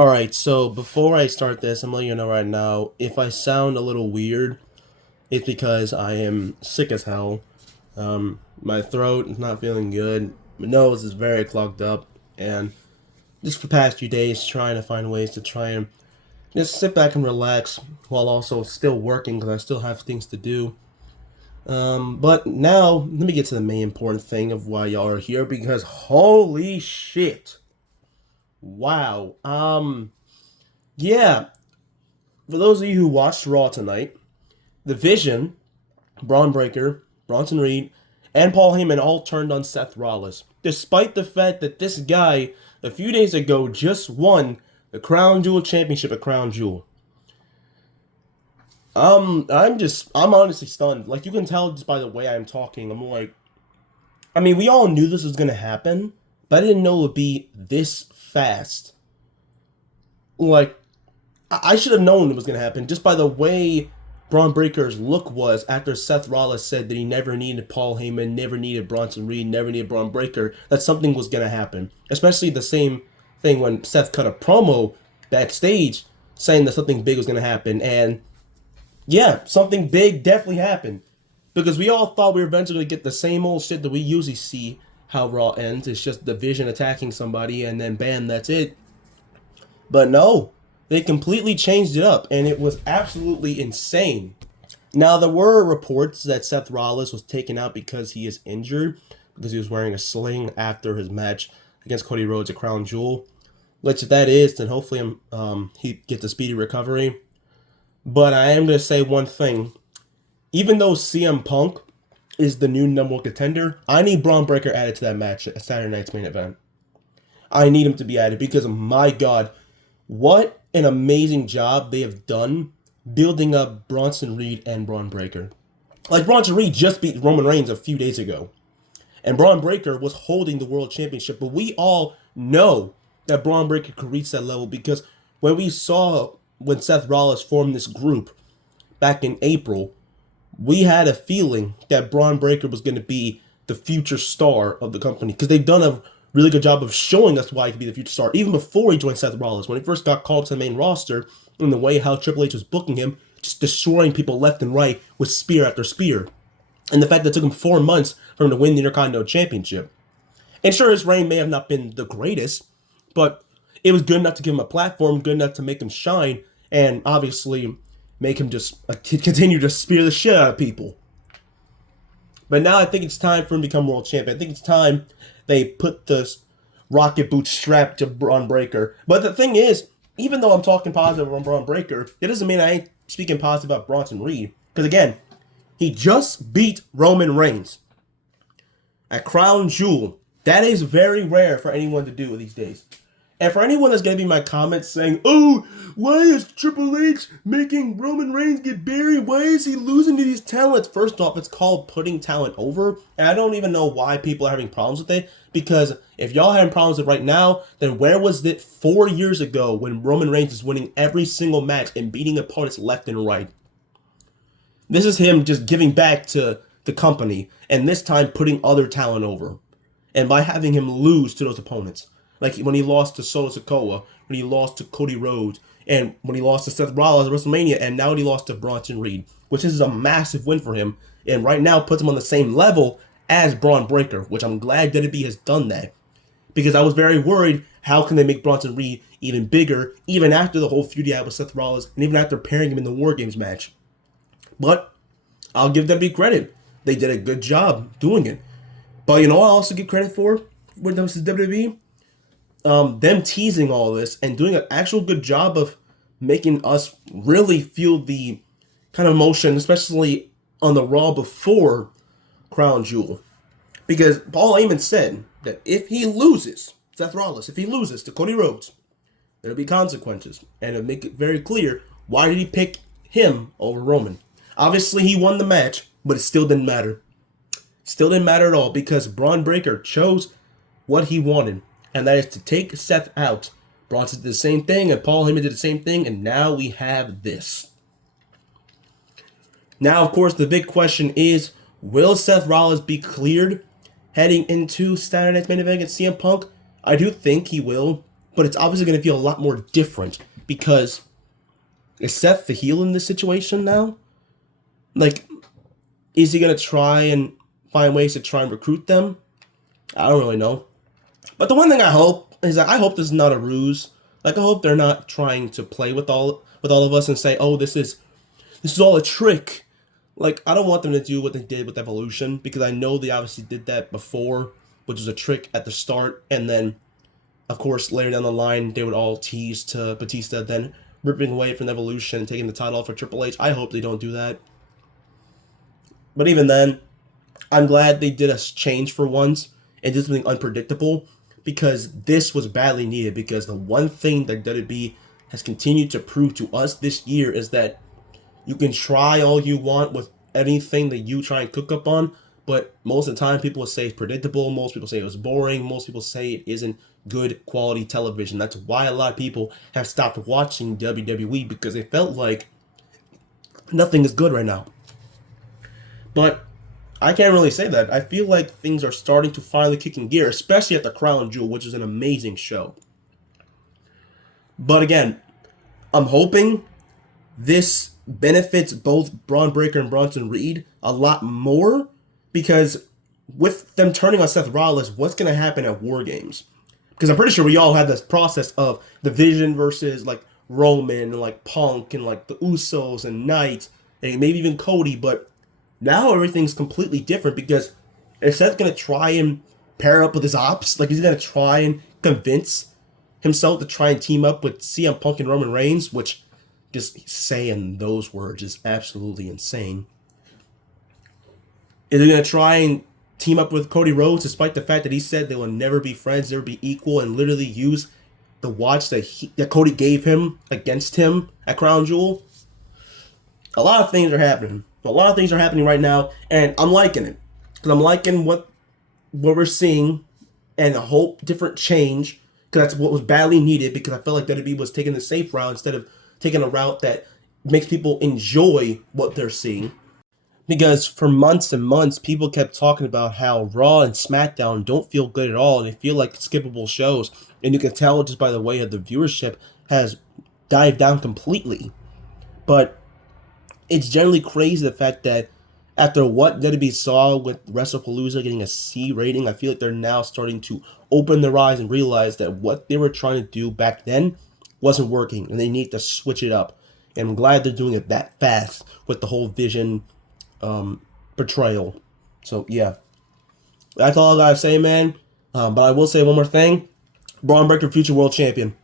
Alright, so before I start this, I'm letting you know right now, if I sound a little weird, it's because I am sick as hell. My throat is not feeling good, my nose is very clogged up, and just for the past few days trying to find ways to try and just sit back and relax while also still working because I still have things to do. But now, let me get to the main important thing of why y'all are here because holy shit. Wow. Yeah, for those of you who watched Raw tonight, The Vision, Braun Breaker, Bronson Reed, and Paul Heyman all turned on Seth Rollins, despite the fact that this guy a few days ago just won the Crown Jewel Championship at Crown Jewel. I'm honestly stunned. Like you can tell just by the way I'm talking. I'm like, I mean, we all knew this was gonna happen, but I didn't know it would be this fast. Like, I should have known it was going to happen just by the way Braun Breaker's look was after Seth Rollins said that he never needed Paul Heyman, never needed Bronson Reed, never needed Braun Breaker, that something was going to happen. Especially the same thing when Seth cut a promo backstage saying that something big was going to happen. And yeah, something big definitely happened. Because we all thought we were eventually going to get the same old shit that we usually see how Raw ends. It's just the Vision attacking somebody and then bam, that's it. But no, they completely changed it up, and it was absolutely insane. Now, there were reports that Seth Rollins was taken out because he is injured, because he was wearing a sling after his match against Cody Rhodes at Crown Jewel. Which, if that is, then hopefully he gets a speedy recovery. But I am going to say one thing. Even though CM Punk is the new number one contender, I need Braun Breaker added to that match at Saturday night's main event. I need him to be added because, my God, what an amazing job they have done building up Bronson Reed and Braun Breaker. Like, Bronson Reed just beat Roman Reigns a few days ago. And Braun Breaker was holding the world championship. But we all know that Braun Breaker could reach that level because when Seth Rollins formed this group back in April, we had a feeling that Braun Breaker was going to be the future star of the company because they've done a really good job of showing us why he could be the future star. Even before he joined Seth Rollins, when he first got called to the main roster, in the way how Triple H was booking him, just destroying people left and right with spear after spear. And the fact that it took him 4 months for him to win the Intercontinental Championship. And sure, his reign may have not been the greatest, but it was good enough to give him a platform, good enough to make him shine, and obviously make him just continue to spear the shit out of people. But now I think it's time for him to become world champion. I think it's time they put this rocket boot strapped to Braun Breaker. But the thing is, even though I'm talking positive on Braun Breaker, it doesn't mean I ain't speaking positive about Bronson Reed. Because again, he just beat Roman Reigns at Crown Jewel. That is very rare for anyone to do these days. And for anyone that's going to be in my comments saying, oh, why is Triple H making Roman Reigns get buried? Why is he losing to these talents? First off, it's called putting talent over. And I don't even know why people are having problems with it. Because if y'all having problems with it right now, then where was it 4 years ago when Roman Reigns is winning every single match and beating opponents left and right? This is him just giving back to the company. And this time putting other talent over. And by having him lose to those opponents. Like when he lost to Solo Sikoa, when he lost to Cody Rhodes, and when he lost to Seth Rollins at WrestleMania, and now he lost to Bronson Reed, which is a massive win for him, and right now puts him on the same level as Braun Breaker, which I'm glad WWE has done that. Because I was very worried, how can they make Bronson Reed even bigger, even after the whole feud he had with Seth Rollins, and even after pairing him in the War Games match. But I'll give WWE credit. They did a good job doing it. But you know what I also give credit for when it comes to WWE? Them teasing all this and doing an actual good job of making us really feel the kind of emotion, especially on the Raw before Crown Jewel. Because Paul Heyman said that if he loses, Seth Rollins, if he loses to Cody Rhodes, there'll be consequences. And it'll make it very clear why did he pick him over Roman. Obviously, he won the match, but it still didn't matter. Still didn't matter at all because Braun Breaker chose what he wanted. And that is to take Seth out. Bronson did the same thing, and Paul Heyman did the same thing, and now we have this. Now, of course, the big question is, will Seth Rollins be cleared heading into Saturday night's main event against CM Punk? I do think he will. but it's obviously going to feel a lot more different because is Seth the heel in this situation now? Like, is he going to try and find ways to try and recruit them? I don't really know. But the one thing I hope is that I hope this is not a ruse. Like, I hope they're not trying to play with all of us and say, oh, this is all a trick. Like, I don't want them to do what they did with Evolution, because I know they obviously did that before, which was a trick at the start, and then, of course, later down the line, they would all tease to Batista, then ripping away from Evolution and taking the title off for Triple H. I hope they don't do that. But even then, I'm glad they did a change for once and did something unpredictable, because this was badly needed, because the one thing that WWE has continued to prove to us this year is that you can try all you want with anything that you try and cook up on, but most of the time people will say it's predictable, most people say it was boring, most people say it isn't good quality television. That's why a lot of people have stopped watching WWE, because they felt like nothing is good right now. But I can't really say that. I feel like things are starting to finally kick in gear, especially at the Crown Jewel, which is an amazing show. But again, I'm hoping this benefits both Braun Breaker and Bronson Reed a lot more, because with them turning on Seth Rollins, what's going to happen at War Games? Because I'm pretty sure we all had this process of the Vision versus like Roman and like Punk and like the Usos and Knight and maybe even Cody, but now everything's completely different, because is Seth going to try and pair up with his ops? Like, he's going to try and convince himself to try and team up with CM Punk and Roman Reigns, which just saying those words is absolutely insane. Is he going to try and team up with Cody Rhodes, despite the fact that he said they will never be friends, never be equal, and literally use the watch that Cody gave him against him at Crown Jewel? A lot of things are happening. A lot of things are happening right now, and I'm liking it. Because I'm liking what we're seeing, and I hope different change, because that's what was badly needed, because I felt like WWE was taking the safe route instead of taking a route that makes people enjoy what they're seeing. Because for months and months, people kept talking about how Raw and SmackDown don't feel good at all, and they feel like skippable shows. And you can tell just by the way that the viewership has dived down completely. But it's generally crazy the fact that after what WWE saw with WrestlePalooza getting a C rating, I feel like they're now starting to open their eyes and realize that what they were trying to do back then wasn't working, and they need to switch it up. And I'm glad they're doing it that fast with the whole Vision portrayal. So yeah, that's all I gotta say, man. But I will say one more thing: Braun Breaker, future world champion.